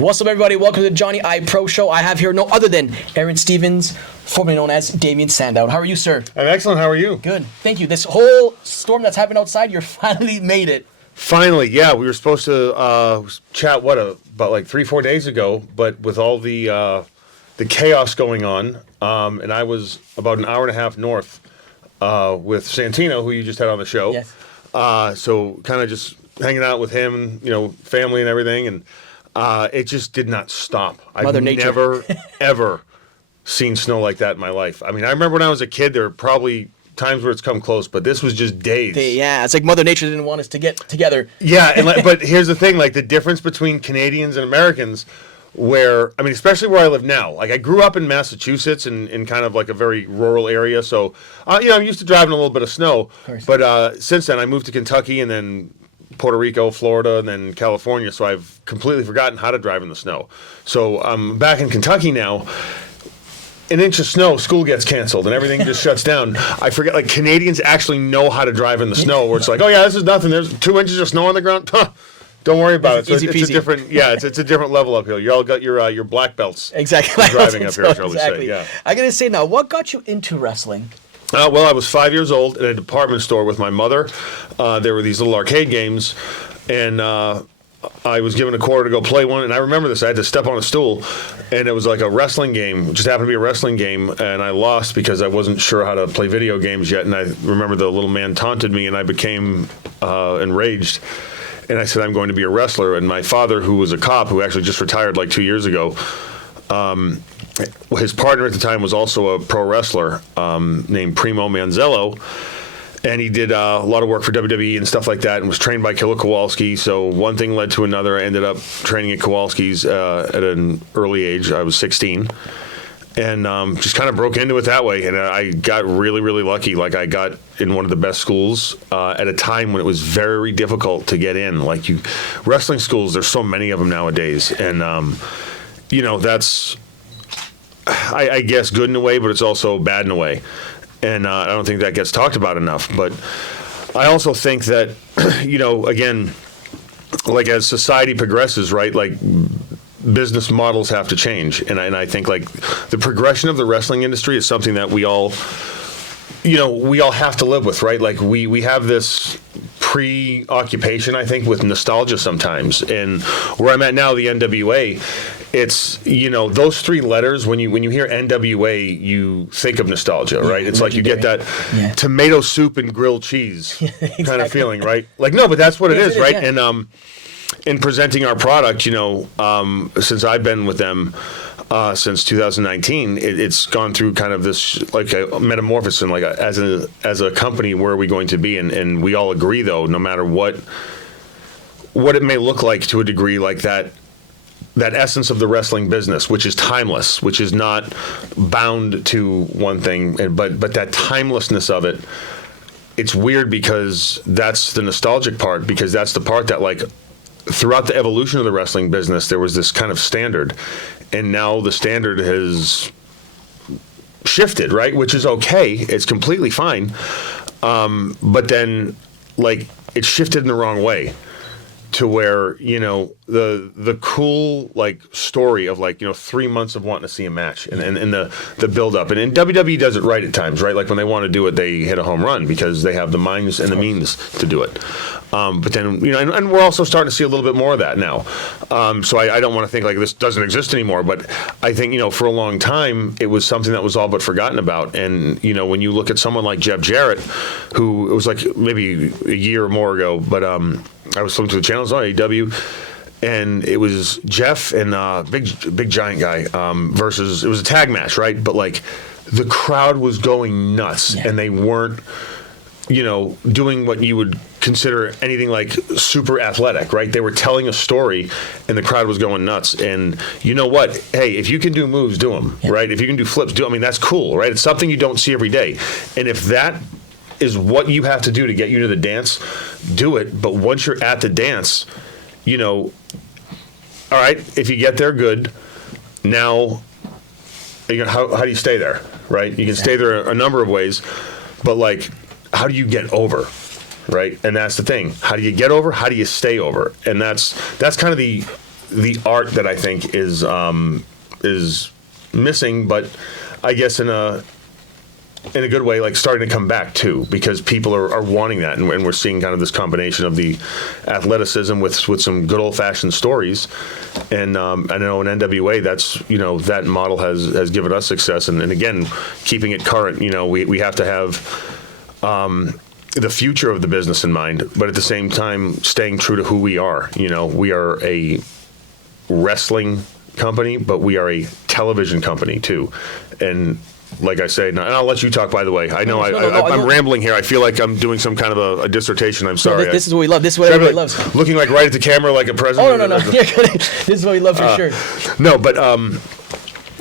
What's up, everybody? Welcome to the Johnny I Pro Show. I have here no other than Aron Stevens, formerly known as Damien Sandow. How are you, sir? I'm excellent. How are you? Good. Thank you. This whole storm that's happening outside, you finally made it. Finally, yeah. We were supposed to chat, about like 3-4 days ago, but with all the chaos going on, and I was about an hour and a half north with Santino, who you just had on the show. Yes. So kind of just hanging out with him, family and everything, and it just did not stop. Mother Nature. I've never, ever seen snow like that in my life. I mean, I remember when I was a kid, there were probably times where it's come close, but this was just days. Yeah, it's like Mother Nature didn't want us to get together. Yeah, but here's the thing, like the difference between Canadians and Americans, especially where I live now. Like I grew up in Massachusetts in kind of like a very rural area, so I'm used to driving a little bit of snow. Of course. But since then, I moved to Kentucky and then Puerto Rico, Florida, and then California, so I've completely forgotten how to drive in the snow. So I'm back in Kentucky now. An inch of snow, school gets canceled, and everything just shuts down. I forget, like, Canadians actually know how to drive in the snow, where it's like, oh, yeah, this is nothing. There's 2 inches of snow on the ground. Huh. Don't worry about it. So Easy it's a different, it's a different level up here. You all got your black belts. Exactly. Driving up here, shall we say? Yeah. I gotta say now, what got you into wrestling? Well, I was 5 years old in a department store with my mother. There were these little arcade games, and I was given a quarter to go play one, and I remember this. I had to step on a stool, and it was like a wrestling game. It just happened to be a wrestling game, and I lost because I wasn't sure how to play video games yet. And I remember the little man taunted me, and I became enraged. And I said, I'm going to be a wrestler. And my father, who was a cop, who actually just retired like 2 years ago, his partner at the time was also a pro wrestler named Primo Manzello. And he did a lot of work for WWE and stuff like that and was trained by Killer Kowalski. So one thing led to another. I ended up training at Kowalski's at an early age. I was 16. And just kind of broke into it that way. And I got really, really lucky. Like, I got in one of the best schools at a time when it was very difficult to get in. Like, wrestling schools, there's so many of them nowadays. And, that's, I guess, good in a way, but it's also bad in a way. And I don't think that gets talked about enough. But I also think that, again, like as society progresses, right, like business models have to change. And I think like the progression of the wrestling industry is something that we all have to live with, right? Like we have this preoccupation, I think, with nostalgia sometimes. And where I'm at now, the NWA, it's, those three letters, when you hear NWA, you think of nostalgia, right? It's like you get that tomato soup and grilled cheese kind of feeling, right? Like, no, but that's what it is, right? Yeah. And in presenting our product, since I've been with them since 2019, it's gone through kind of this like a metamorphosis, and like as a company, where are we going to be? And we all agree, though, no matter what it may look like to a degree, like that essence of the wrestling business, which is timeless, which is not bound to one thing, but that timelessness of it, it's weird because that's the nostalgic part, because that's the part that, like, throughout the evolution of the wrestling business, there was this kind of standard, and now the standard has shifted, right? Which is okay. It's completely fine. But then, like, it shifted in the wrong way to where, the cool, like, story of, like, 3 months of wanting to see a match and the build-up. And WWE does it right at times, right? Like, when they want to do it, they hit a home run because they have the minds and the means to do it. But then, and we're also starting to see a little bit more of that now. So I don't want to think, like, this doesn't exist anymore. But I think, for a long time, it was something that was all but forgotten about. And, when you look at someone like Jeff Jarrett, who, it was like maybe a year or more ago, but I was flipping to the channels on AEW, and it was Jeff and big giant guy versus, it was a tag match, right? But like the crowd was going nuts, and they weren't, doing what you would consider anything like super athletic, right? They were telling a story, and the crowd was going nuts. And you know what? Hey, if you can do moves, do them, right? If you can do flips, do them. I mean, that's cool, right? It's something you don't see every day. And if that is what you have to do to get you to the dance, do it. But once you're at the dance, all right, if you get there, good. Now, how do you stay there, right? You can stay there a number of ways, but like, how do you get over, right? And that's the thing. How do you get over? How do you stay over? And that's kind of the the art that I think is missing, but I guess in a good way, like starting to come back too, because people are wanting that, and we're seeing kind of this combination of the athleticism with some good old fashioned stories. And I know in NWA, that's that model has given us success, and again, keeping it current. We have to have the future of the business in mind, but at the same time, staying true to who we are. We are a wrestling company, but we are a television company too, and like I say, and I'll let you talk, by the way. I know I'm rambling here. I feel like I'm doing some kind of a dissertation. I'm sorry. No, this is what we love. This is what everybody loves. Looking like right at the camera like a president. Oh, no. You're good. This is what we love for sure. No, but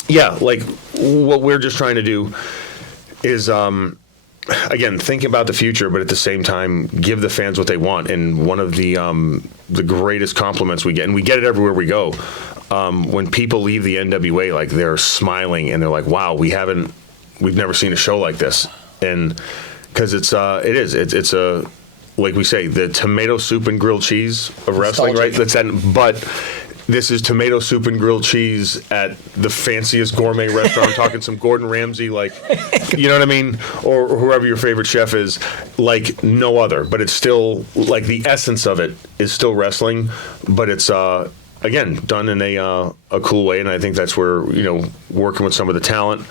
yeah, like what we're just trying to do is, again, think about the future, but at the same time, give the fans what they want. And one of the greatest compliments we get, and we get it everywhere we go, when people leave the NWA, like they're smiling and they're like, "Wow, we've never seen a show like this." And because it's a like we say, the tomato soup and grilled cheese of wrestling, right? But this is tomato soup and grilled cheese at the fanciest gourmet restaurant. I'm talking some Gordon Ramsay, like, you know what I mean? Or whoever your favorite chef is, like no other. But it's still, like, the essence of it is still wrestling, but it's, again, done in a cool way. And I think that's where, working with some of the talent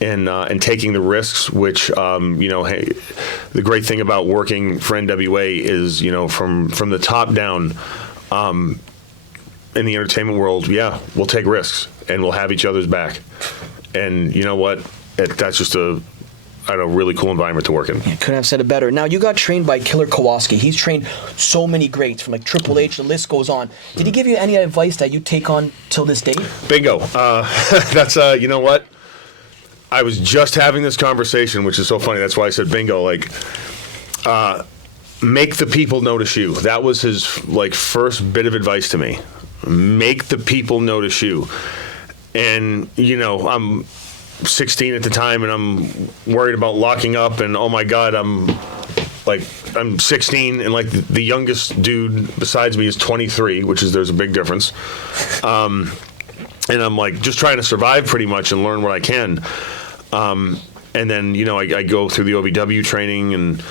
and taking the risks, which, hey, the great thing about working for NWA is, from the top down, in the entertainment world, yeah, we'll take risks and we'll have each other's back. And you know what? That's just a really cool environment to work in. Yeah, couldn't have said it better. Now, you got trained by Killer Kowalski. He's trained so many greats, from like Triple H, the list goes on. Did he give you any advice that you take on till this day? Bingo. That's, you know what? I was just having this conversation, which is so funny. That's why I said bingo. Like, make the people notice you. That was his first bit of advice to me. Make the people notice you. And, I'm 16 at the time, and I'm worried about locking up, and oh my God, I'm 16, and like the youngest dude besides me is 23, there's a big difference. And I'm like just trying to survive pretty much and learn what I can. And then, I go through the OVW training and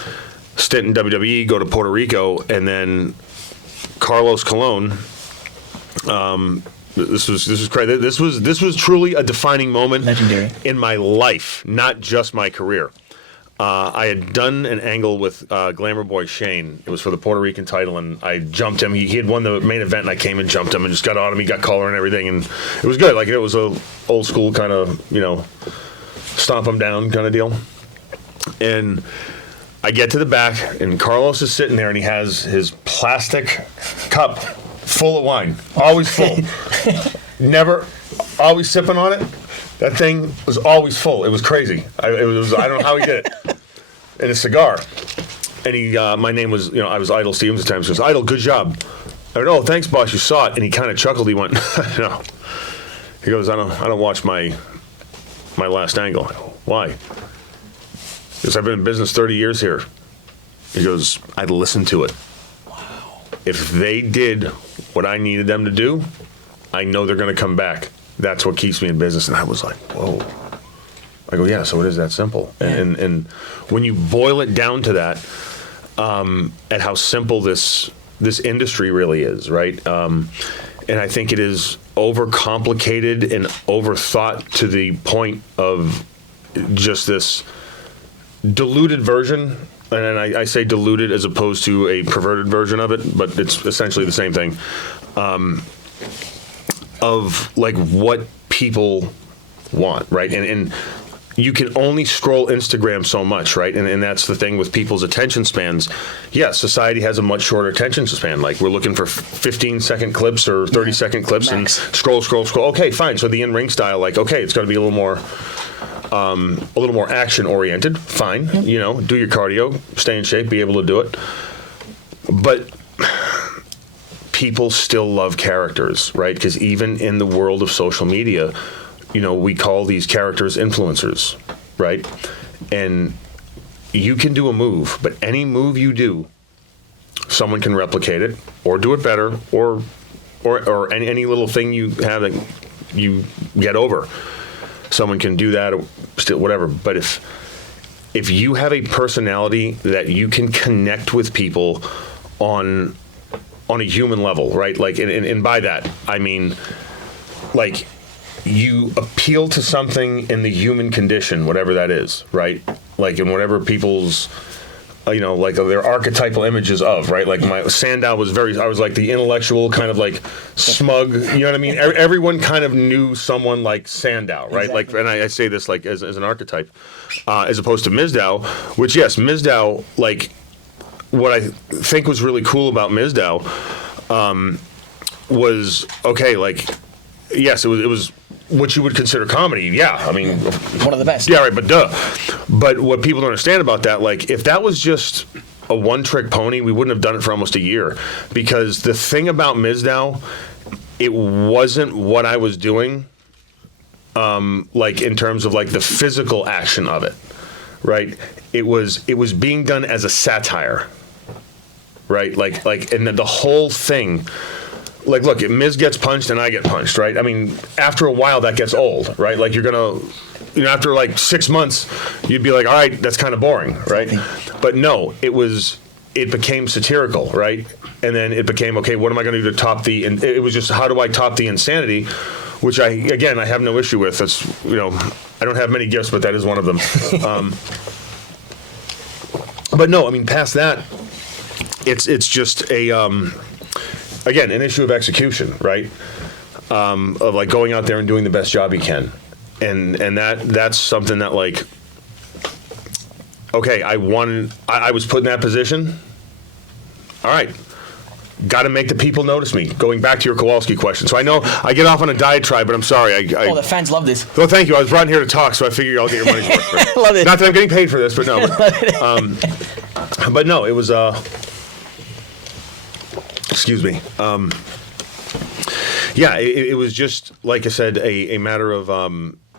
stint in WWE, go to Puerto Rico, and then Carlos Colon. This was crazy. This was truly a defining moment. Legendary. In my life, not just my career. I had done an angle with Glamour Boy Shane. It was for the Puerto Rican title, and I jumped him. He had won the main event, and I came and jumped him and just got on him. He got collar and everything, and it was good. Like, it was a old school kind of, stomp him down kind of deal. And I get to the back, and Carlos is sitting there, and he has his plastic cup full of wine, always full. Never, always sipping on it. That thing was always full. It was crazy. I don't know how he did it. And a cigar. And he, my name was, I was Idol Stevens at the time. He goes, "Idol, good job." I went, "Oh, thanks, boss. You saw it." And he kind of chuckled. He went, "No." He goes, I don't watch my last angle." I go, "Why?" He goes, "I've been in business 30 years here." He goes, "I'd listen to it. Wow. If they did what I needed them to do, I know they're going to come back. That's what keeps me in business." And I was like, whoa. I go, yeah, so it is that simple. Yeah. And when you boil it down to that, at how simple this industry really is, right? And I think it is overcomplicated and overthought to the point of just this diluted version. And I say diluted as opposed to a perverted version of it, but it's essentially the same thing. Of like what people want, right? And you can only scroll Instagram so much, right? And that's the thing with people's attention spans. Yes, society has a much shorter attention span. Like, we're looking for 15-second clips or 30-second clips, max. And scroll. Okay, fine. So the in-ring style, like, okay, it's going to be a little more action-oriented. Fine. Mm-hmm. Do your cardio, stay in shape, be able to do it. But people still love characters, right? Because even in the world of social media, we call these characters influencers, right? And you can do a move, but any move you do, someone can replicate it or do it better or or any little thing you have that you get over. Someone can do that, or still whatever. But if you have a personality that you can connect with people on a human level, right? Like, and by that I mean, like, you appeal to something in the human condition, whatever that is, right? Like, in whatever people's, like their archetypal images of, right? Like Sandow was I was like the intellectual kind of like smug, you know what I mean? Everyone kind of knew someone like Sandow, right? Exactly. Like, and I say this like as an archetype, as opposed to Mizdow, which, yes, Mizdow, like, what I think was really cool about Mizdow was, okay, like, yes, it was what you would consider comedy. Yeah, I mean, one of the best. Yeah, right, but duh. But what people don't understand about that, like, if that was just a one-trick pony, we wouldn't have done it for almost a year. Because the thing about Mizdow, it wasn't what I was doing, like, in terms of, like, the physical action of it, right? It was being done as a satire, right? Like, and the whole thing. Like, look, if Miz gets punched and I get punched, right? I mean, after a while, that gets old, right? Like, you're going to, after like 6 months, you'd be like, all right, that's kind of boring, right? But no, it became satirical, right? And then it became, okay, what am I going to do to top the, and it was just, how do I top the insanity? Which I have no issue with. That's, I don't have many gifts, but that is one of them. But no, I mean, past that, it's just again, an issue of execution, right? Of like going out there and doing the best job you can, and that's something that, like, okay, I was put in that position. All right, got to make the people notice me. Going back to your Kowalski question, so I know I get off on a diatribe, but I'm sorry. The fans love this. Well, thank you. I was brought in here to talk, so I figure I'll get your money's worth. Right? Love it. Not that I'm getting paid for this, but no. But no, it was. Excuse me. Yeah, it was just, like I said, a matter of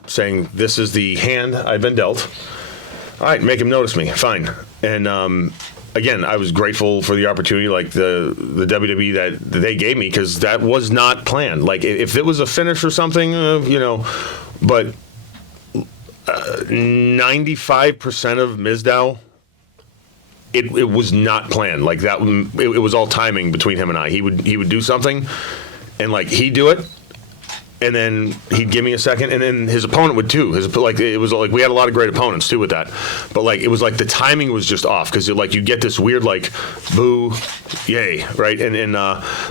saying, this is the hand I've been dealt. All right, make him notice me. Fine. And again, I was grateful for the opportunity, like the WWE that they gave me, because that was not planned. Like, if it was a finish or something, but 95% of Mizdow, it was not planned. Like, that, it was all timing between him and I. He would do something, and like, he'd do it, and then he'd give me a second, and then his opponent would too. It was like, we had a lot of great opponents too with that, but like, it was like the timing was just off, because like, you get this weird like, boo, yay, right? And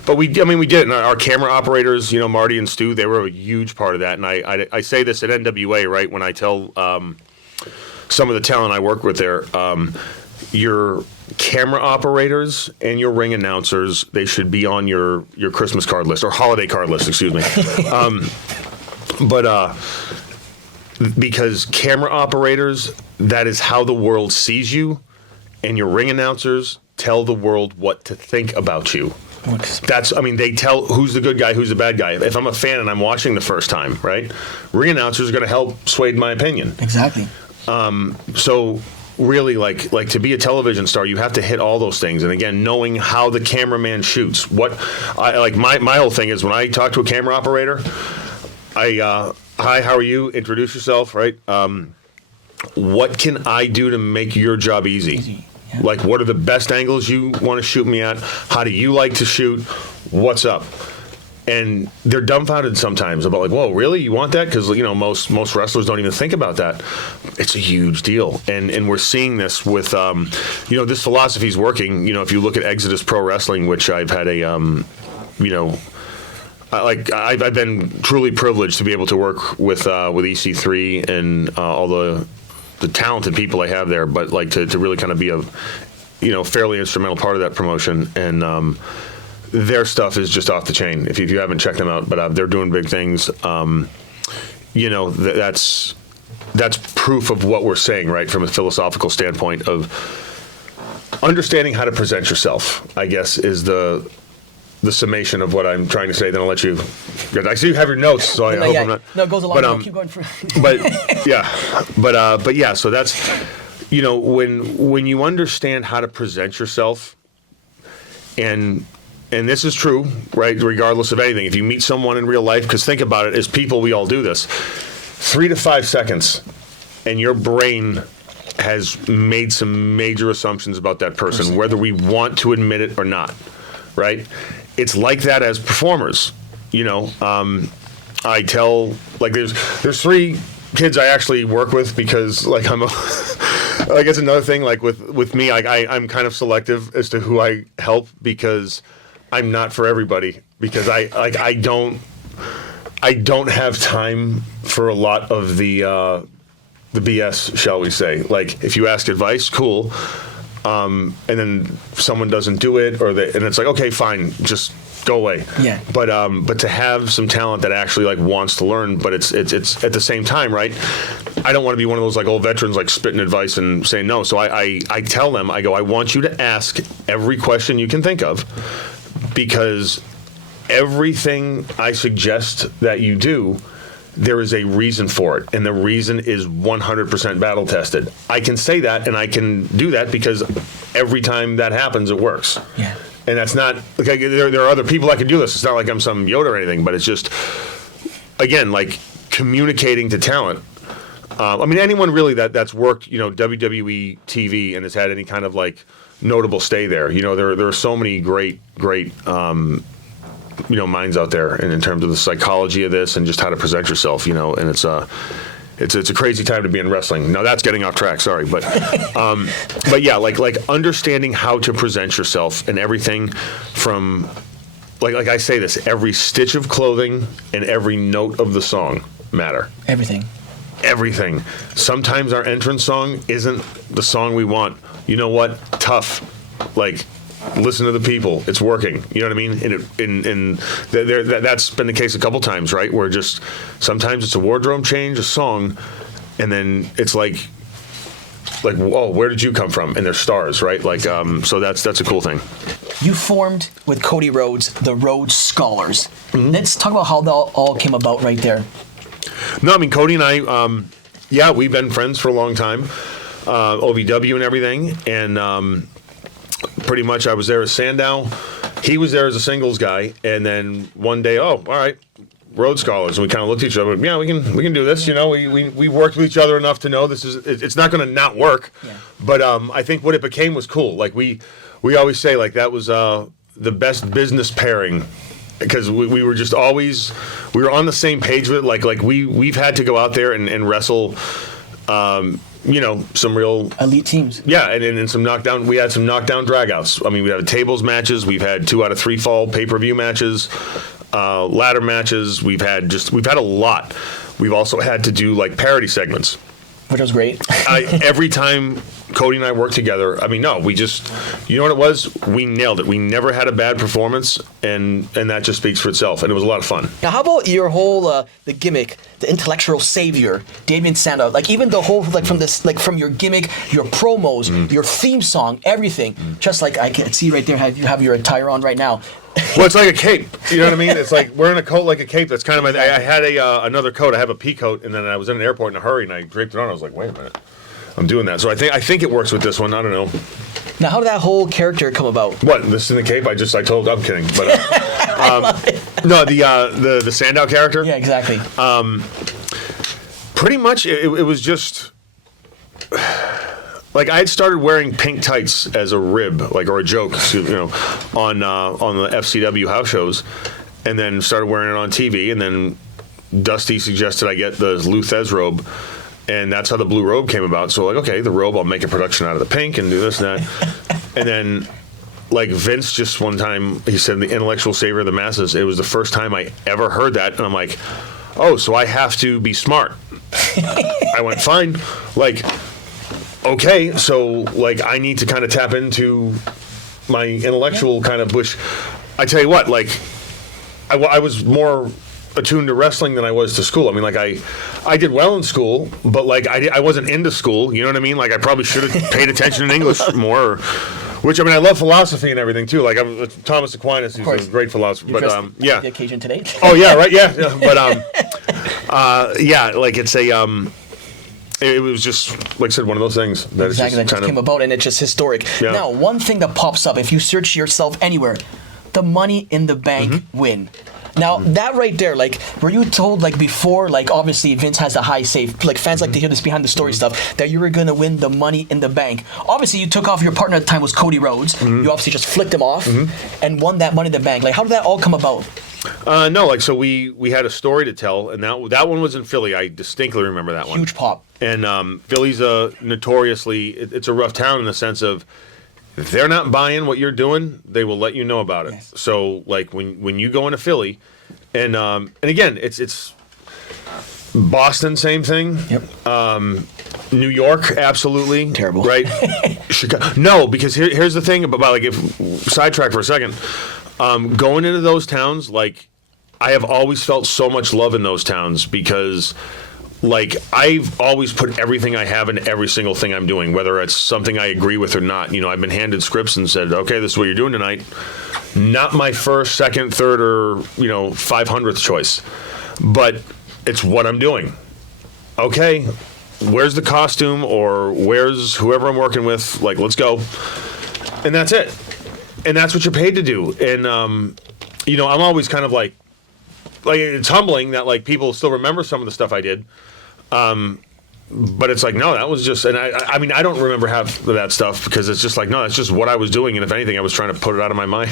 but we did it. And our camera operators, Marty and Stu, they were a huge part of that. And I say this at NWA, right, when I tell some of the talent I work with there. Your camera operators and your ring announcers, they should be on your Christmas card list, or holiday card list, excuse me. But because camera operators, that is how the world sees you, and your ring announcers tell the world what to think about you. They tell who's the good guy, who's the bad guy. If I'm a fan and I'm watching the first time, right, ring announcers are going to help sway my opinion. Exactly. So really, like to be a television star, you have to hit all those things. And again, knowing how the cameraman shoots. What I like, my whole thing is, when I talk to a camera operator, hi, how are you? Introduce yourself, right? What can I do to make your job easy? Yeah. Like, what are the best angles you want to shoot me at? How do you like to shoot? What's up? And they're dumbfounded sometimes about, like, whoa, really? You want that? Because, most wrestlers don't even think about that. It's a huge deal. And we're seeing this with, this philosophy is working. If you look at Exodus Pro Wrestling, which I've had I've been truly privileged to be able to work with EC3 and all the talented people I have there, but like to really kind of be a, fairly instrumental part of that promotion. And, their stuff is just off the chain. If you haven't checked them out, but they're doing big things. That's proof of what we're saying, right? From a philosophical standpoint of understanding how to present yourself, I guess, is the summation of what I'm trying to say. Then I'll let you. I see you have your notes, so I hope I'm not. No, it goes along. But, keep going through. but yeah. So that's when you understand how to present yourself, and and this is true, right, regardless of anything. If you meet someone in real life, because think about it, as people, we all do this, 3 to 5 seconds, and your brain has made some major assumptions about that person, whether we want to admit it or not, right? It's like that as performers, I tell, like, there's 3 kids I actually work with because, like, I'm a, like, it's another thing, like, with me, like, I'm kind of selective as to who I help because I'm not for everybody, because I don't have time for a lot of the BS, shall we say. Like, if you ask advice, cool, and then someone doesn't do it, and it's like, okay, fine, just go away. Yeah. But to have some talent that actually, like, wants to learn, but it's at the same time, right? I don't want to be one of those, like, old veterans, like, spitting advice and saying no. So I tell them, I want you to ask every question you can think of, because everything I suggest that you do, there is a reason for it, and the reason is 100% battle tested. I can say that, and I can do that because every time that happens, it works. Yeah. And that's not, okay, there are other people that can do this. It's not like I'm some Yoda or anything, but it's just, again, like, communicating to talent. I mean, anyone really that's worked, WWE TV and has had any kind of, like, notable stay there. There are so many great minds out there in terms of the psychology of this and just how to present yourself, and it's a crazy time to be in wrestling. Now that's getting off track, sorry, but yeah, like understanding how to present yourself and everything from, like I say this, every stitch of clothing and every note of the song matter. Everything. Sometimes our entrance song isn't the song we want. You know what? Tough. Like, listen to the people. It's working. You know what I mean? And that's been the case a couple times, right? Where just sometimes it's a wardrobe change, a song, and then it's like, whoa, where did you come from? And they're stars, right? Like, so that's a cool thing. You formed with Cody Rhodes the Rhodes Scholars. Mm-hmm. Let's talk about how that all came about right there. No, I mean, Cody and I, we've been friends for a long time, OVW and everything, and pretty much I was there as Sandow. He was there as a singles guy, and then one day, all right, Rhodes Scholars, and we kind of looked at each other. Yeah, we can do this. We worked with each other enough to know it's not going to not work. Yeah. But I think what it became was cool. Like we always say, like, that was the best business pairing, because we were just always, we were on the same page with it. Like we've had to go out there and wrestle. Some real elite teams. Yeah, and some knockdown. We had some knockdown dragouts. I mean, we had tables matches. We've had 2 out of 3 fall pay-per-view matches, ladder matches. We've had a lot. We've also had to do, like, parody segments, which was great. Every time Cody and I worked together, I mean, no, we just, you know what it was? We nailed it. We never had a bad performance, and that just speaks for itself, and it was a lot of fun. Now, how about your whole, the gimmick, the intellectual savior, Damien Sandow? Like, even the whole, like, from your gimmick, your promos, your theme song, everything, just like I can see right there, you have your attire on right now. Well, it's like a cape. You know what I mean? It's like wearing a coat like a cape. That's kind of my. I had another coat. I have a pea coat, and then I was in an airport in a hurry, and I draped it on. I was like, wait a minute, I'm doing that. So I think it works with this one. I don't know. Now, how did that whole character come about? What, this in the cape? I told. I'm kidding, but no, the Sandow character. Yeah, exactly. Pretty much, it was just. Like, I had started wearing pink tights as a rib, like, or a joke, on the FCW house shows, and then started wearing it on TV, and then Dusty suggested I get the Lou Thez robe, and that's how the blue robe came about. So, like, okay, the robe, I'll make a production out of the pink and do this and that. And then, like, Vince just one time, he said, the intellectual savior of the masses. It was the first time I ever heard that, and I'm like, oh, so I have to be smart. I went, fine. Like, okay, so, like, I need to kind of tap into my intellectual kind of push. I tell you what, like, I was more attuned to wrestling than I was to school. I mean, like, I did well in school, but, like, I wasn't into school. You know what I mean? Like, I probably should have paid attention in English more. Which, I mean, I love philosophy and everything, too. Like, Thomas Aquinas, he's a great philosopher. But, yeah. The occasion today. Oh, yeah, right, yeah. But, yeah, like, it's a... It was just, like I said, one of those things that exactly that just came about, and it's just historic. Yeah. Now, one thing that pops up if you search yourself anywhere, the Money in the Bank win. Now, that right there, like, were you told, like, before, like, obviously Vince has the high safe, like, fans like to hear this behind the story stuff, that you were going to win the Money in the Bank. Obviously, you took off your partner at the time was Cody Rhodes. You obviously just flicked him off and won that Money in the Bank. Like, how did that all come about? No, like, so we had a story to tell, and that one was in Philly. I distinctly remember that one. Huge pop. And Philly's notoriously, it's a rough town in the sense of, if they're not buying what you're doing, they will let you know about it. Yes. So, like, when you go into Philly, and again, it's Boston, same thing. Yep. New York, absolutely Terrible. right? Chicago, no, because here's the thing about like, if sidetrack for a second, going into those towns, like, I have always felt so much love in those towns because, like, I've always put everything I have in every single thing I'm doing, whether it's something I agree with or not. You know, I've been handed scripts and said, okay, this is what you're doing tonight. Not my first, second, third, or, 500th choice, but it's what I'm doing. Okay, where's the costume or where's whoever I'm working with? Like, let's go. And that's it. And that's what you're paid to do. And, I'm always kind of like it's humbling that, like, people still remember some of the stuff I did. But it's like, no, that was just, and I mean, I don't remember half of that stuff because it's just like, no, that's just what I was doing. And if anything, I was trying to put it out of my mind.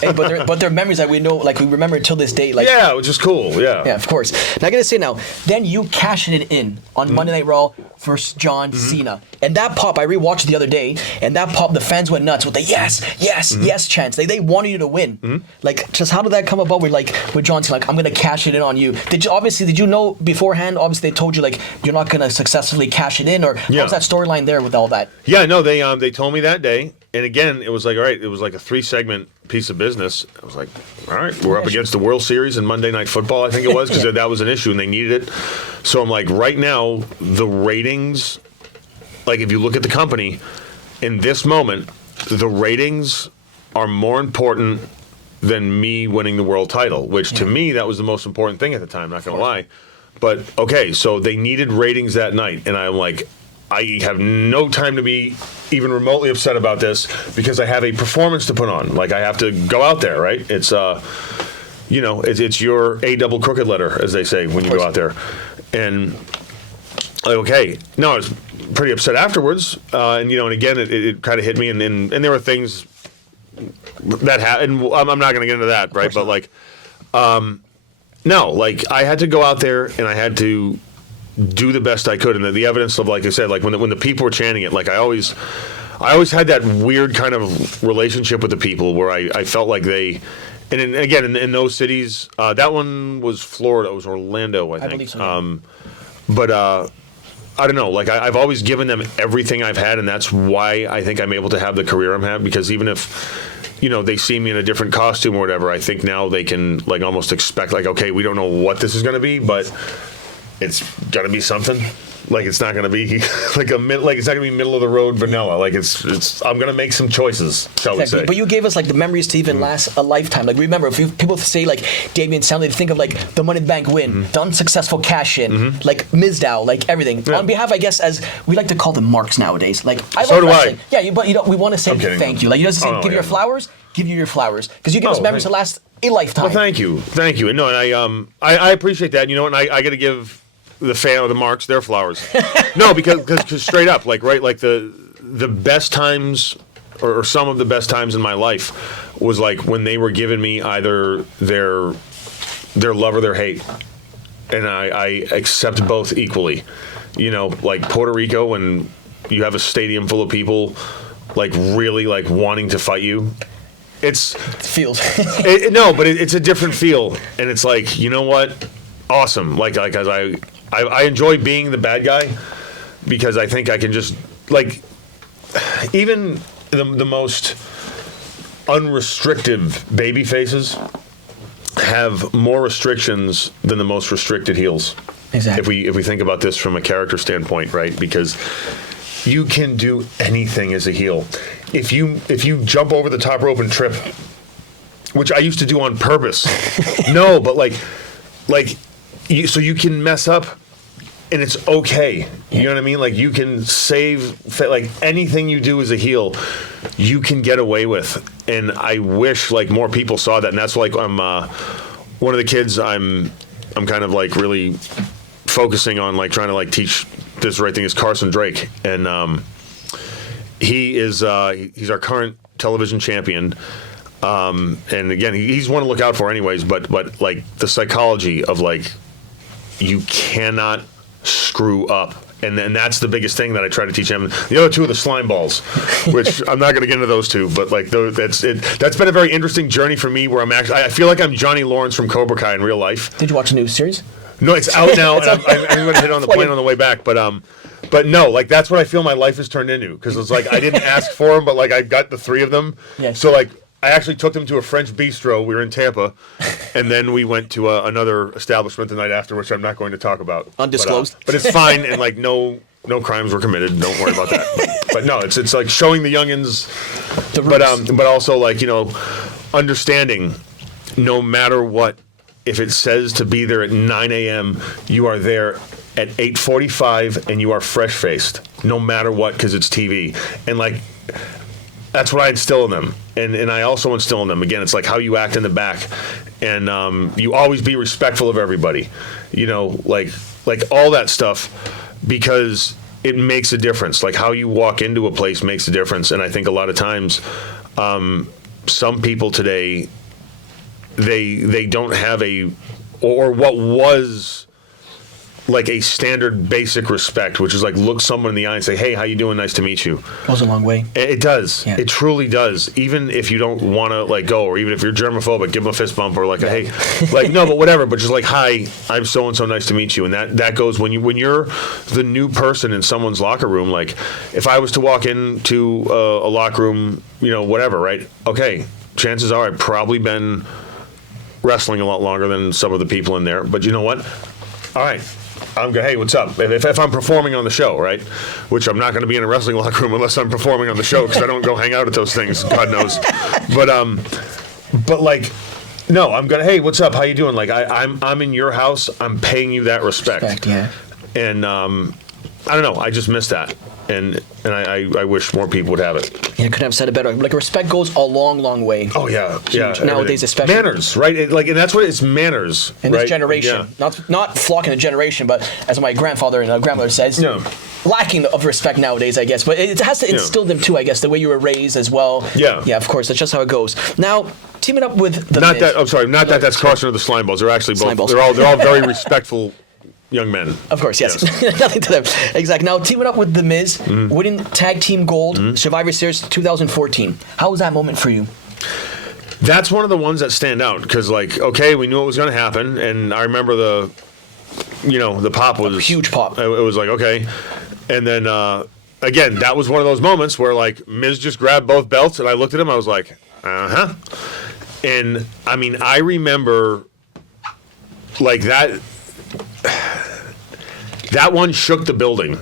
Hey, but they're memories that we know, like, we remember until this day. Like, yeah, which is cool. Yeah. Yeah, of course. Now, I got to say now, then you cashing it in on Monday Night Raw versus John Cena. And that pop, I rewatched it the other day, and that pop, the fans went nuts with the yes chants. They wanted you to win. Like, just how did that come about with John Cena? Like, I'm going to cash it in on you. Did you know beforehand, obviously they told you, like, you're not going to successfully cash it in? Or how was that storyline there with all that? Yeah, no, they told me that day. And again, it was like, all right, it was like a 3-segment piece of business. I was like, all right, we're up against the World Series and Monday Night Football, I think it was, because that was an issue and they needed it. So I'm like, right now, the ratings, like, if you look at the company, in this moment, the ratings are more important than me winning the world title, which to me, that was the most important thing at the time, not going to lie. But, okay, so they needed ratings that night, and I'm like, I have no time to be even remotely upset about this because I have a performance to put on. Like, I have to go out there, right? It's, it's your A double crooked letter, as they say, when you go out there. And, like, okay. No, I was pretty upset afterwards. And again, it kind of hit me. And there were things that happened. I'm not going to get into that, right? But, like, no, like, I had to go out there and I had to do the best I could, and the evidence of, like I said, like when the people were chanting it, like I always had that weird kind of relationship with the people where I felt like they, and in those cities, that one was Florida, it was Orlando, I think. Believe so, yeah. But I don't know, like I've always given them everything I've had, and that's why I think I'm able to have the career I'm having, because even if they see me in a different costume or whatever, I think now they can, like, almost expect, like, okay, we don't know what this is going to be, but it's gonna be something. Like, it's not gonna be it's not gonna be middle of the road vanilla. Like, it's I'm gonna make some choices, shall we say? But you gave us, like, the memories to even last a lifetime. Like, remember, if people say, like, Damien Sandow, they think of, like, the Money in the Bank win, the unsuccessful cash in, like Mizdow, like everything. Yeah. On behalf, I guess, as we like to call them marks nowadays. Like, I so love do wrestling. I. Yeah, but we want to say thank you. Like, you just say, give you your flowers, give you your flowers, because you give us memories to last a lifetime. Well, thank you, and no, and I appreciate that. And I got to give the fan of the marks their flowers. No, because straight up, like, right, like the best times or some of the best times in my life was like when they were giving me either their love or their hate, and I accept both equally. Like Puerto Rico, when you have a stadium full of people like really like wanting to fight you. It feels no, but it's a different feel, and it's like, you know what, awesome. Like as I enjoy being the bad guy because I think I can just, like, even the most unrestricted baby faces have more restrictions than the most restricted heels. Exactly. If we think about this from a character standpoint, right? Because you can do anything as a heel. If you jump over the top rope and trip, which I used to do on purpose. No, but so you can mess up and it's okay. You know what I mean? Like, you can like, anything you do as a heel, you can get away with. And I wish, like, more people saw that. And that's, like, I'm one of the kids I'm kind of, like, really focusing on, like, trying to, like, teach this right thing is Carson Drake. And he's our current television champion. And again, he's one to look out for anyways, but like, the psychology of, like, you cannot screw up. And that's the biggest thing that I try to teach him. The other two are the slime balls, which I'm not going to get into those two, but, like, that's it. That's been a very interesting journey for me, where I feel like I'm Johnny Lawrence from Cobra Kai in real life. Did you watch the new series? No, it's out now. And I'm going to hit on the plane on the way back, but no, like, that's what I feel my life has turned into, because it's like, I didn't ask for them, but, like, I got the three of them. Yes. So, like, I actually took them to a French bistro. We were in Tampa, and then we went to another establishment the night after, which I'm not going to talk about. Undisclosed. But it's fine, and, like, no crimes were committed. Don't worry about that. But no, it's like showing the youngins, but also, like, you know, understanding, no matter what, if it says to be there at 9 a.m., you are there at 8:45, and you are fresh-faced, no matter what, because it's TV. And, like, that's what I instill in them. And I also instill in them, again, it's like how you act in the back. And you always be respectful of everybody. You know, like all that stuff, because it makes a difference. Like, how you walk into a place makes a difference. And I think a lot of times, some people today, they don't have or what was like a standard basic respect, which is like, look someone in the eye and say, "Hey, how you doing? Nice to meet you." Goes a long way. It does. Yeah. It truly does. Even if you don't want to, like, go, or even if you're germaphobic, give them a fist bump, or like, "Hey," like, no, but whatever. But just like, "Hi, I'm so and so. Nice to meet you." And that goes when you're the new person in someone's locker room. Like, if I was to walk into a locker room, you know, whatever, right? Okay, chances are I've probably been wrestling a lot longer than some of the people in there. But you know what? All right. I'm going, "Hey, what's up?" If I'm performing on the show, right? Which I'm not going to be in a wrestling locker room unless I'm performing on the show, because I don't go hang out at those things, God knows. But like, no, I'm going, "Hey, what's up? How you doing?" Like, I'm in your house. I'm paying you that respect. Yeah. And I don't know. I just miss that. And I wish more people would have it. Yeah, I couldn't have said it better. Like, respect goes a long, long way. Oh yeah, yeah. Nowadays, especially manners, right? And that's what it's, manners. In right? this generation, not flocking a generation, but as my grandfather and grandmother says, lacking of respect nowadays, I guess. But it has to instill them too, I guess, the way you were raised as well. Yeah, yeah, of course. That's just how it goes. Now, teaming up with the not Miz, that. I'm sorry, not that. That's Carson or the Slime Balls. They're actually both. They're all very respectful young men. Of course, yes. Nothing to them. Exactly. Now, teaming up with The Miz, winning Tag Team Gold, Survivor Series 2014. How was that moment for you? That's one of the ones that stand out, because, like, okay, we knew it was going to happen, and I remember the pop was... A huge pop. It was like, okay. And then, again, that was one of those moments where, like, Miz just grabbed both belts, and I looked at him, I was like, uh-huh. And, I mean, I remember, like, that one shook the building.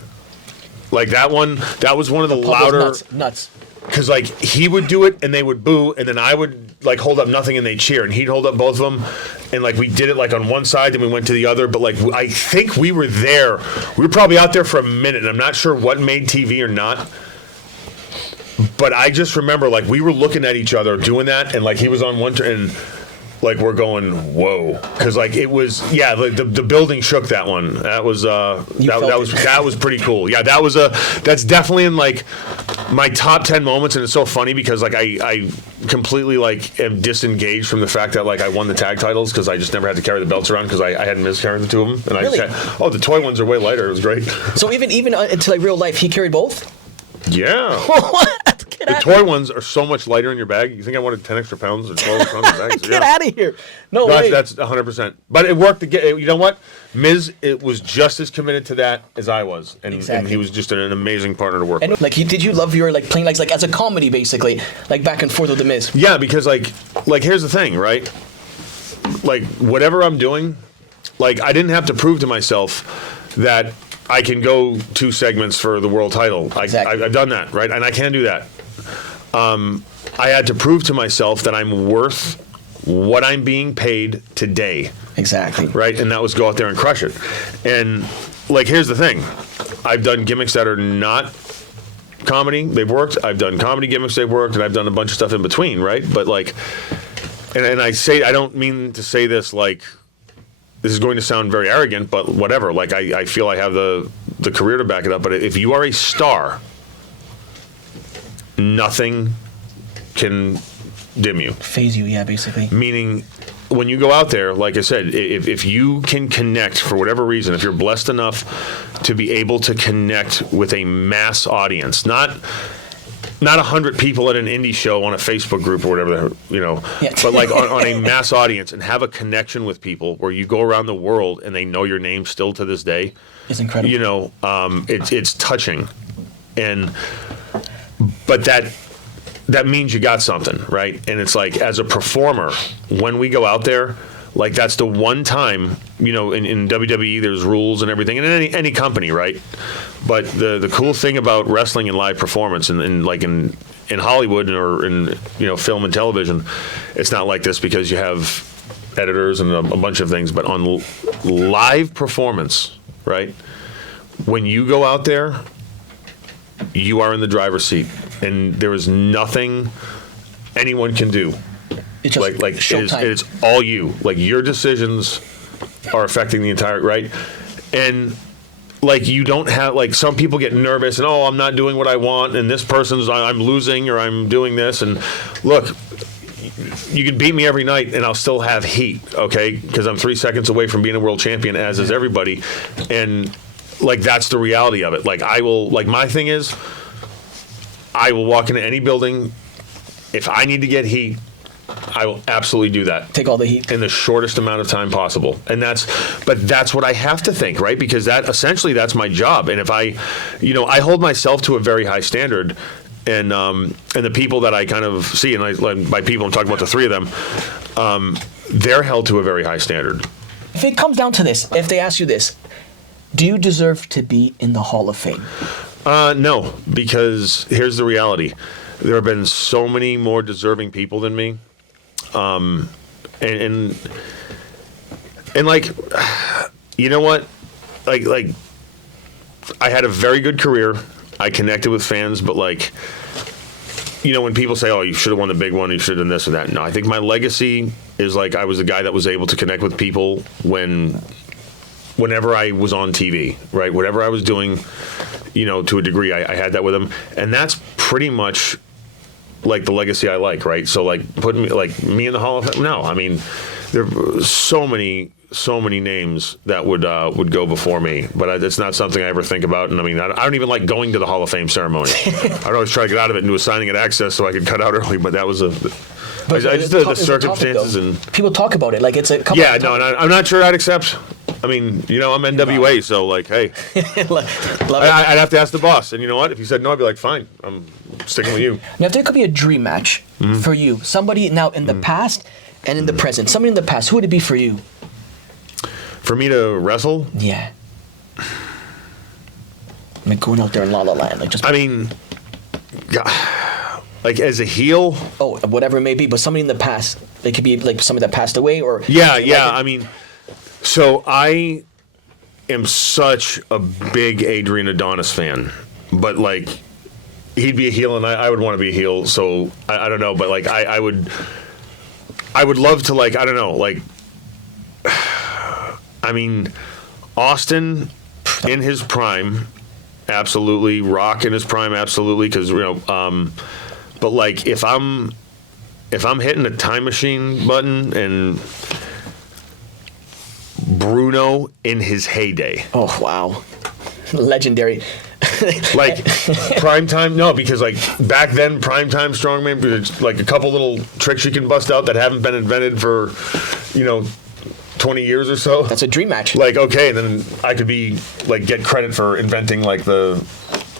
Like, that was one of the louder... Nuts. Because, like, he would do it, and they would boo, and then I would, like, hold up nothing, and they'd cheer, and he'd hold up both of them, and, like, we did it, like, on one side, then we went to the other, but, like, I think we were there. We were probably out there for a minute, and I'm not sure what made TV or not, but I just remember, like, we were looking at each other doing that, and, like, he was on one turn, and... like, we're going, whoa, because, like, it was, the building shook that one. That was that was pretty cool. Yeah, that's definitely in, like, my top 10 moments, and it's so funny because, like, I completely, like, am disengaged from the fact that, like, I won the tag titles, because I just never had to carry the belts around, because I hadn't miscarried the two of them, and really? The toy ones are way lighter. It was great. So even into, like, real life, he carried both? Yeah. What? The toy ones are so much lighter in your bag. You think I wanted 10 extra pounds or 12 pounds in bags? Get out of here. No way. That's 100%. But it worked. You know what? Miz, it was just as committed to that as I was. And he was just an amazing partner to work with. Like, did you love your, like, playing like as a comedy, basically, like, back and forth with The Miz? Yeah, because, like here's the thing, right? Like, whatever I'm doing, like, I didn't have to prove to myself that I can go 2 segments for the world title. Exactly. I've done that, right? And I can do that. I had to prove to myself that I'm worth what I'm being paid today. Exactly. Right? And that was go out there and crush it. And, like, here's the thing. I've done gimmicks that are not comedy. They've worked. I've done comedy gimmicks. They've worked. And I've done a bunch of stuff in between, right? But, like, and I don't mean to say this like, this is going to sound very arrogant, but whatever. Like, I feel I have the career to back it up. But if you are a star, nothing can dim you. Phase you, yeah, basically. Meaning, when you go out there, like I said, if you can connect for whatever reason, if you're blessed enough to be able to connect with a mass audience, not 100 people at an indie show on a Facebook group or whatever, Yeah. but like on a mass audience, and have a connection with people where you go around the world and they know your name still to this day. It's incredible. It's touching. But that means you got something, right? And it's like, as a performer, when we go out there, like, that's the one time, in WWE there's rules and everything, and in any company, right? But the cool thing about wrestling and live performance, and like in Hollywood or in film and television, it's not like this because you have editors and a bunch of things. But on live performance, right? When you go out there, you are in the driver's seat, and there is nothing anyone can do. It's just like showtime. it's all you. Like, your decisions are affecting the entire, right? And like, you don't have, like, some people get nervous and, I'm not doing what I want, and this person's, I'm losing, or I'm doing this. And look, you can beat me every night and I'll still have heat, okay? Because I'm 3 seconds away from being a world champion, as is everybody. And like, that's the reality of it. Like, my thing is, I will walk into any building. If I need to get heat, I will absolutely do that. Take all the heat in the shortest amount of time possible. And that's what I have to think, right? Because that's my job. And if I hold myself to a very high standard, and the people that I kind of see, and by people I'm talking about the three of them, they're held to a very high standard. If it comes down to this, if they ask you this, do you deserve to be in the Hall of Fame? No, because here's the reality. There have been so many more deserving people than me. And like, you know what? Like, I had a very good career. I connected with fans, but like, when people say, you should have won the big one, you should have done this or that. No, I think my legacy is, like, I was the guy that was able to connect with people whenever I was on TV, right? Whatever I was doing, to a degree, I had that with them. And that's pretty much like the legacy I like, right? So, like, putting me in the Hall of Fame. No, I mean, there are so many names that would go before me, but it's not something I ever think about. And I mean, I don't even like going to the Hall of Fame ceremony. I'd always try to get out of it and do a signing at Access so I could cut out early. But that was the circumstances, and people talk about it like it's a couple. Yeah, no, and I'm not sure I'd accept. I mean, I'm NWA, so like, hey, I'd have to ask the boss. And you know what? If he said no, I'd be like, fine, I'm sticking with you. Now, if there could be a dream match for you, somebody now in the past and in the present, somebody in the past, who would it be for you? For me to wrestle? Yeah. Like going out there in La La Land, like just. I mean, like, as a heel. Oh, whatever it may be, but somebody in the past. It could be like somebody that passed away, or. Yeah. I mean. So I am such a big Adrian Adonis fan, but like, he'd be a heel and I would want to be a heel. So I don't know, but like I would love to, like, I don't know, like, I mean, Austin in his prime, absolutely. Rock in his prime, absolutely. Because but like, if I'm hitting a time machine button, and Bruno in his heyday. Oh, wow. Legendary. Like, primetime? No, because like back then, primetime strongman, there's like a couple little tricks you can bust out that haven't been invented for, 20 years or so. That's a dream match. Like, okay, and then I could be like, get credit for inventing like the,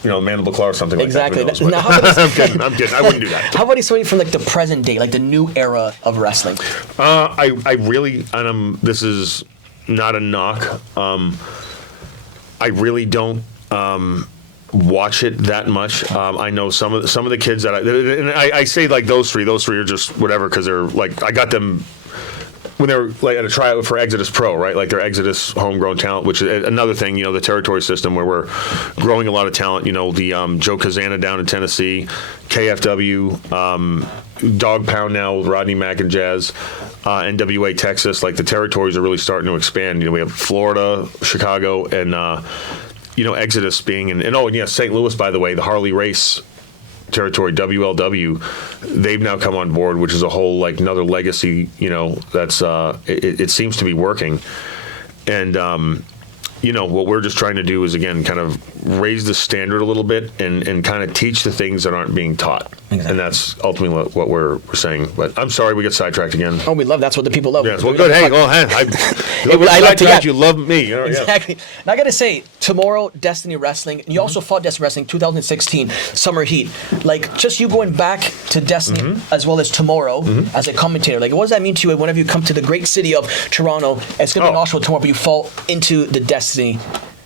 mandible claw or something exactly. like that. Now, I'm kidding. I wouldn't do that. How about somebody from like the present day, like the new era of wrestling? I really, and this is not a knock. I really don't watch it that much. I know some of the kids that I say like those three are just whatever, because they're like, I got them when they were like at a tryout for Exodus Pro, right? Like their Exodus homegrown talent, which is another thing, the territory system where we're growing a lot of talent. The Joe Kazana down in Tennessee, KFW, Dog Pound now with Rodney Mack and Jazz, NWA Texas. Like the territories are really starting to expand. We have Florida, Chicago, and Exodus being and St. Louis, by the way, the Harley Race territory, WLW, they've now come on board, which is a whole like another legacy. That's it seems to be working, and what we're just trying to do is again kind of raise the standard a little bit and kind of teach the things that aren't being taught. Exactly. And that's ultimately what we're saying. But I'm sorry we get sidetracked again. Oh, we love that's what the people love. Yes, well, good. Hey, I love to. You love me. Exactly. Yeah. And I got to say, tomorrow, Destiny Wrestling. And you also fought Destiny Wrestling 2016 Summer Heat. Like just you going back to Destiny as well as tomorrow as a commentator. Like what does that mean to you whenever you come to the great city of Toronto? It's going to be an Oshawa tomorrow, but you fall into the Destiny.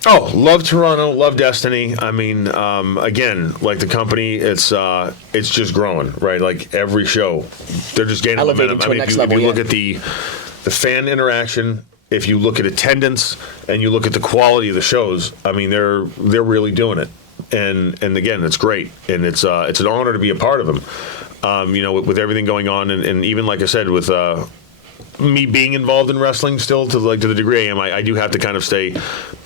Oh, love Toronto, love Destiny. I mean, again, like the company, it's just growing, right? Like every show, they're just gaining momentum. I mean, if you look at the fan interaction, if you look at attendance, and you look at the quality of the shows, I mean, they're really doing it. And again, it's great, and it's an honor to be a part of them. With everything going on, and even like I said, with me being involved in wrestling still to the degree I am, I do have to kind of stay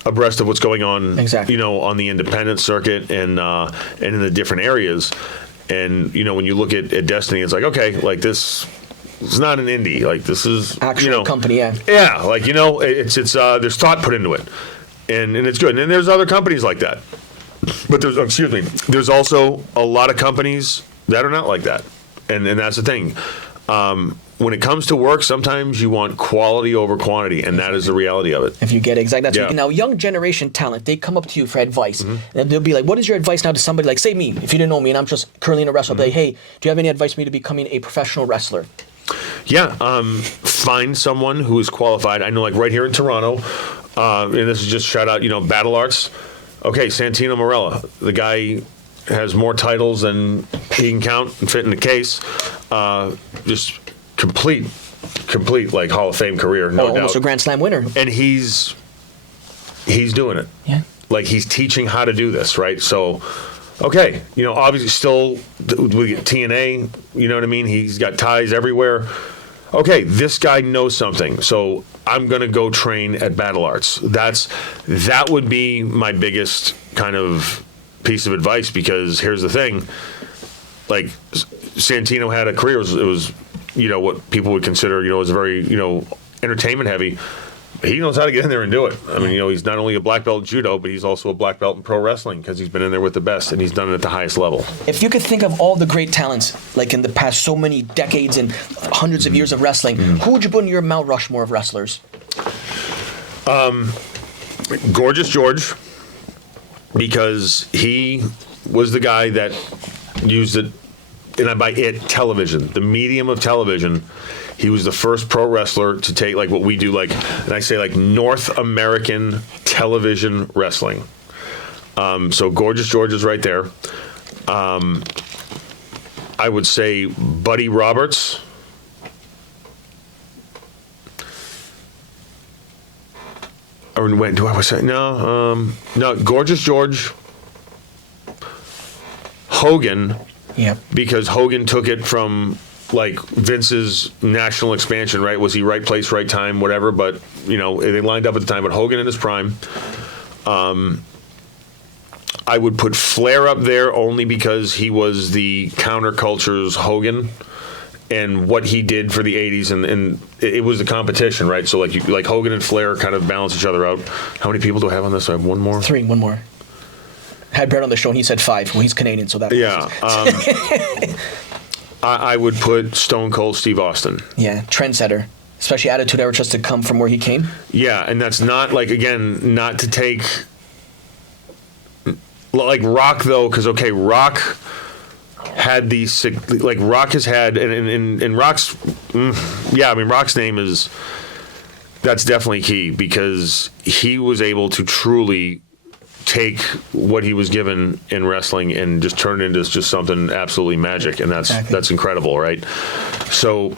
abreast of what's going on, exactly. On the independent circuit and in the different areas. And when you look at Destiny, it's like, okay, like this is not an indie, like this is actual company, yeah, like it's there's thought put into it, and it's good. And there's other companies like that, but there's also a lot of companies that are not like that, and that's the thing. When it comes to work, sometimes you want quality over quantity, and that is the reality of it. If you get it, exactly. That's right. Now, young generation talent, they come up to you for advice. And they'll be like, what is your advice now to somebody like, say me, if you didn't know me and I'm just currently in a wrestler, I'll be like, hey, do you have any advice for me to becoming a professional wrestler? Yeah, find someone who is qualified. I know, like right here in Toronto, and this is just shout out, Battle Arts. Okay, Santino Marella, the guy has more titles than he can count and fit in the case. Just complete like Hall of Fame career, no doubt. Almost a Grand Slam winner. And he's doing it. Yeah. Like he's teaching how to do this, right? So, okay, obviously still with TNA, you know what I mean? He's got ties everywhere. Okay, this guy knows something, so I'm going to go train at Battle Arts. That would be my biggest kind of piece of advice, because here's the thing, like Santino had a career, it was what people would consider, is very, entertainment heavy. He knows how to get in there and do it. I mean, he's not only a black belt in judo, but he's also a black belt in pro wrestling, because he's been in there with the best, and he's done it at the highest level. If you could think of all the great talents, like in the past so many decades and hundreds of years of wrestling, who would you put in your Mount Rushmore of wrestlers? Gorgeous George, because he was the guy that used it, and by it, television, the medium of television. He was the first pro wrestler to take like what we do, like, and I say like North American television wrestling. So Gorgeous George is right there. I would say Buddy Roberts. Or when do I say no? Gorgeous George. Hogan. Yeah. Because Hogan took it from like Vince's national expansion, right? Was he right place, right time, whatever? But they lined up at the time. But Hogan in his prime. I would put Flair up there only because he was the counterculture's Hogan, and what he did for the '80s, and it was the competition, right? So like Hogan and Flair kind of balance each other out. How many people do I have on this? I have one more. One more. Had Brett on the show, and he said 5. Well, he's Canadian, so that. Yeah. I would put Stone Cold Steve Austin. Yeah, trendsetter. Especially Attitude Era, just to come from where he came. Yeah, and that's not, like, again, not to take... Like Rock, though, because, okay, Rock had these... Like, Rock has had... And Rock's... Yeah, I mean, Rock's name is... That's definitely key, because he was able to truly take what he was given in wrestling and just turn it into just something absolutely magic, and that's incredible, right? So,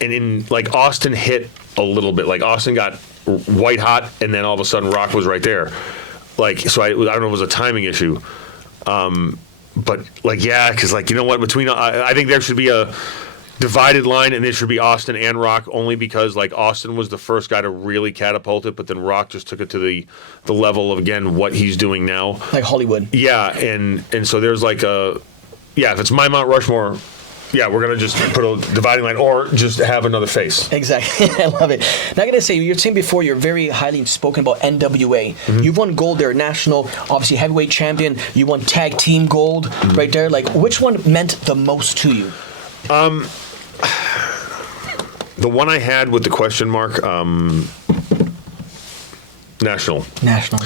and in like Austin hit a little bit. Like Austin got white hot, and then all of a sudden Rock was right there. Like, so I don't know if it was a timing issue. But like, yeah, because like, you know what, between I think there should be a divided line, and it should be Austin and Rock, only because like Austin was the first guy to really catapult it, but then Rock just took it to the level of, again, what he's doing now, like Hollywood. Yeah, and so there's like if it's my Mount Rushmore, yeah, we're gonna just put a dividing line, or just have another face. Exactly. I love it. Now I gotta say, you're saying before, you're very highly spoken about NWA. Mm-hmm. You've won gold there, national, obviously heavyweight champion. You won tag team gold, right there. Like, which one meant the most to you? The one I had with the question mark, national. National.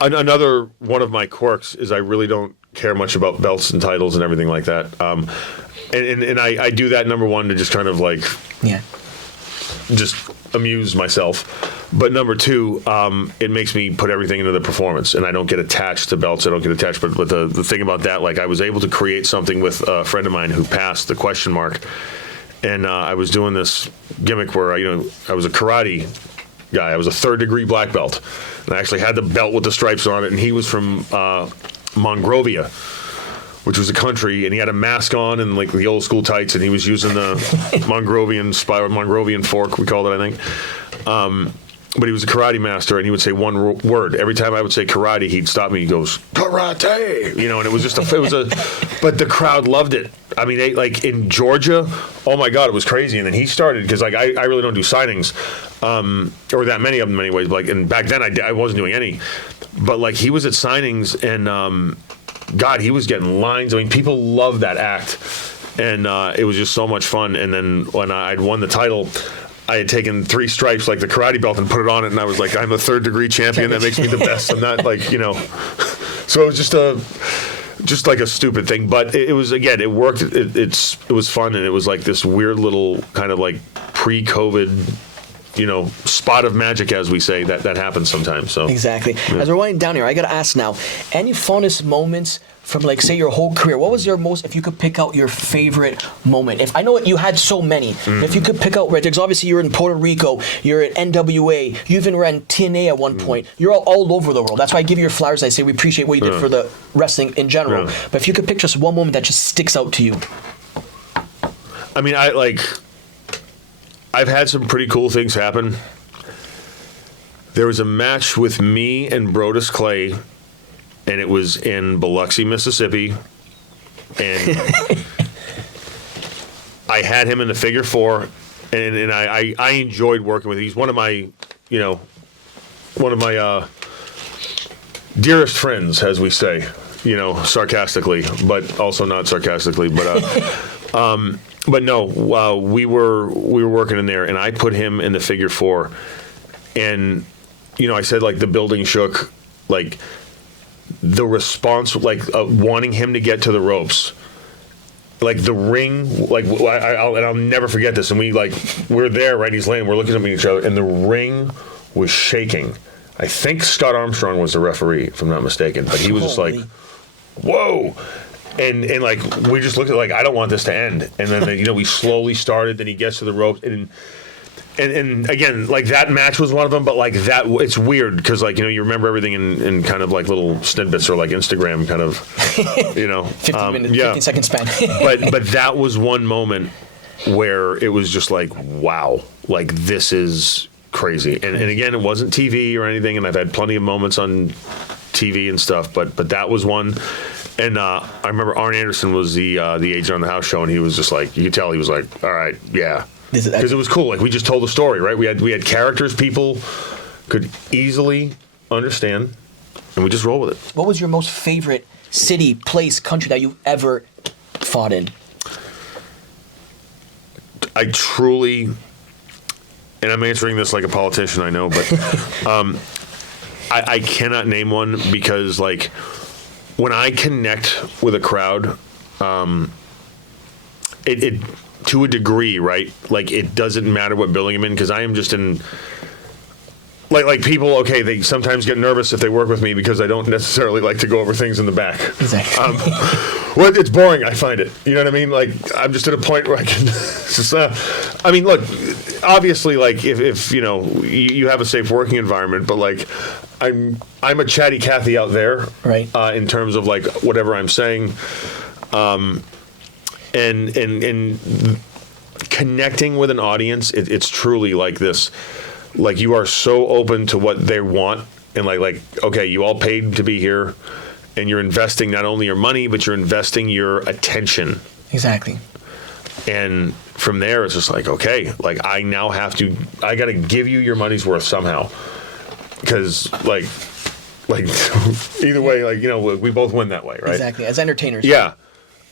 Another one of my quirks is I really don't care much about belts and titles and everything like that. And I do that, number one, to just kind of like, just amuse myself. But number two, it makes me put everything into the performance, and I don't get attached to belts. I don't get attached. But the thing about that, like, I was able to create something with a friend of mine who passed the question mark. And I was doing this gimmick where, I was a karate guy. I was a 3rd degree black belt. And I actually had the belt with the stripes on it. And he was from Monrovia, which was a country. And he had a mask on and like the old school tights. And he was using the Mongrovian fork, we called it, I think. But he was a karate master, and he would say one word. Every time I would say karate, he'd stop me. He goes, karate! And it was just but the crowd loved it. I mean, they, like, in Georgia, oh my God, it was crazy. And then he started, because like I really don't do signings, or that many of them anyways. Like, and back then I wasn't doing any. But like, he was at signings, and God, he was getting lines. I mean, people loved that act. And it was just so much fun. And then when I'd won the title, I had taken 3 stripes, like the karate belt, and put it on it, and I was like, I'm a 3rd degree champion. That makes me the best. I'm not like, So it was just like a stupid thing. But it was, again, it worked. It was fun, and it was like this weird little kind of like pre-COVID, spot of magic, as we say, that happens sometimes. So exactly. Yeah. As we're winding down here, I got to ask now, any fondest moments from, like, say, your whole career? What was your most, if you could pick out your favorite moment? If I know you had so many, if you could pick out, right, because obviously you're in Puerto Rico, you're at NWA, you even ran TNA at one point. You're all over the world. That's why I give you your flowers. I say we appreciate what you did for the wrestling in general. Yeah. But if you could pick just one moment that just sticks out to you. I mean, I've had some pretty cool things happen. There was a match with me and Brodus Clay, and it was in Biloxi, Mississippi, and I had him in the figure 4, and I enjoyed working with him. He's one of my dearest friends, as we say, sarcastically, but also not sarcastically, but no, we were working in there, and I put him in the figure 4, and I said, like, the building shook, like, the response, like, wanting him to get to the ropes, like the ring, like, I'll never forget this. And we're there, right? He's laying, we're looking at each other, and the ring was shaking. I think Scott Armstrong was the referee, if I'm not mistaken, but he was just like, whoa. And like, we just looked at, like, I don't want this to end. And then, we slowly started, then he gets to the ropes, and again, like, that match was one of them, but like that, it's weird because, like, you remember everything in kind of like little snippets, or like Instagram kind of, 15 minutes, 15-second span. but that was one moment where it was just like, wow, like, this is crazy. And again, it wasn't TV or anything, and I've had plenty of moments on TV and stuff, but that was one. And I remember Arn Anderson was the agent on the house show, and he was just like, you could tell he was like, all right, yeah. Because it was cool. Like, we just told the story, right? We had characters people could easily understand, and we just roll with it. What was your most favorite city, place, country that you've ever fought in? I truly, and I'm answering this like a politician, I know, but I cannot name one, because, like, when I connect with a crowd, it to a degree, right? Like, it doesn't matter what building I'm in, because I am just in, like people, okay, they sometimes get nervous if they work with me, because I don't necessarily like to go over things in the back. Exactly. Well, it's boring. I find it. You know what I mean? Like, I'm just at a point where I can. Just, I mean, look. Obviously, like, if you know, you have a safe working environment, but like, I'm a chatty Cathy out there, right? In terms of like whatever I'm saying, and connecting with an audience, it's truly like this. Like, you are so open to what they want, and like okay, you all paid to be here. And you're investing not only your money, but you're investing your attention. Exactly. And from there, it's just like, okay, like I got to give you your money's worth somehow. Because like either way, like, you know, we both win that way, right? Exactly. As entertainers. Yeah.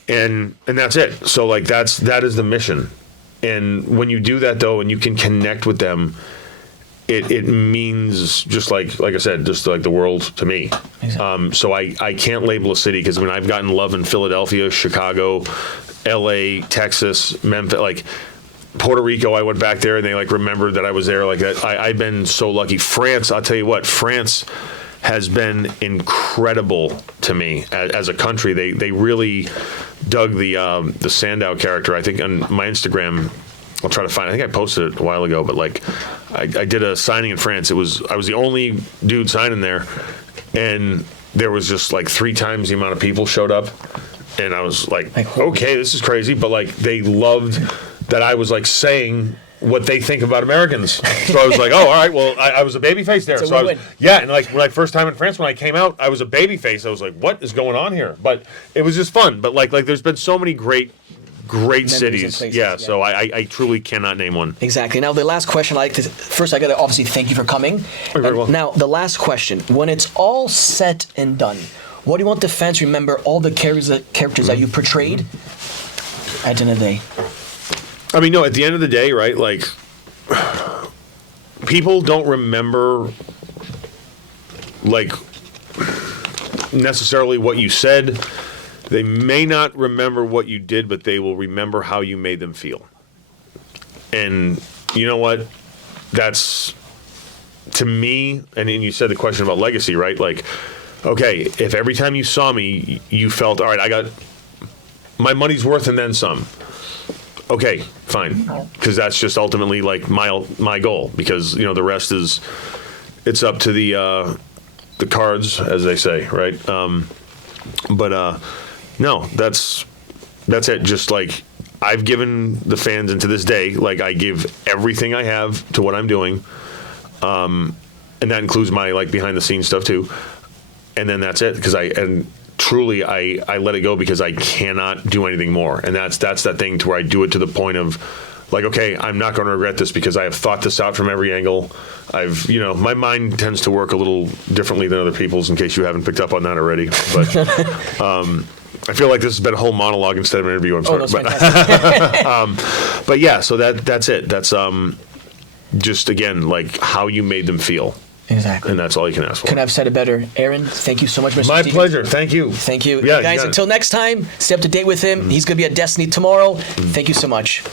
And that's it. So like that is the mission. And when you do that though, and you can connect with them, it means just like I said, just like the world to me. Exactly. So I can't label a city, because I mean, I've gotten love in Philadelphia, Chicago, LA, Texas, Memphis, like Puerto Rico. I went back there and they like remembered that I was there. Like that, I've been so lucky. France, I'll tell you what, France has been incredible to me as a country. They really dug the Sandow character. I think on my Instagram, I'll try to find. I think I posted it a while ago, but like, I did a signing in France. I was the only dude signing there, and there was just like 3 times the amount of people showed up, and I was like, okay, this is crazy. But like, they loved that I was like saying what they think about Americans. So I was like, oh, all right, well, I was a babyface there. So I was, yeah, and like my first time in France, when I came out, I was a babyface. I was like, what is going on here? But it was just fun. But like there's been so many great cities. Places, yeah, so I truly cannot name one. Exactly. Now, the last question, first I got to obviously thank you for coming. Very well. Now, the last question, when it's all said and done, what do you want the fans to remember all the characters that you portrayed at the end of the day? I mean, no, at the end of the day, right, like, people don't remember, like, necessarily what you said. They may not remember what you did, but they will remember how you made them feel. And you know what? That's, to me, and then you said the question about legacy, right? Like, okay, if every time you saw me, you felt, all right, I got my money's worth and then some. Okay, fine. Because that's just ultimately like my goal. Because, you know, the rest is, it's up to the cards, as they say, right? No, that's it. Just like, I've given the fans, and to this day, like, I give everything I have to what I'm doing, and that includes my like behind the scenes stuff too. And then that's it, because truly I let it go because I cannot do anything more. And that's that thing to where I do it to the point of like, okay, I'm not going to regret this because I have thought this out from every angle. My mind tends to work a little differently than other people's, in case you haven't picked up on that already. But I feel like this has been a whole monologue instead of an interview. I'm sorry. But yeah, so that's it. That's just, again, like how you made them feel. Exactly. And that's all you can ask for. Couldn't have said it better. Aron, thank you so much, Mr. My Stevens. pleasure. Thank you. Thank you. Yeah, guys, until next time, stay up to date with him. He's going to be at Destiny tomorrow. Thank you so much.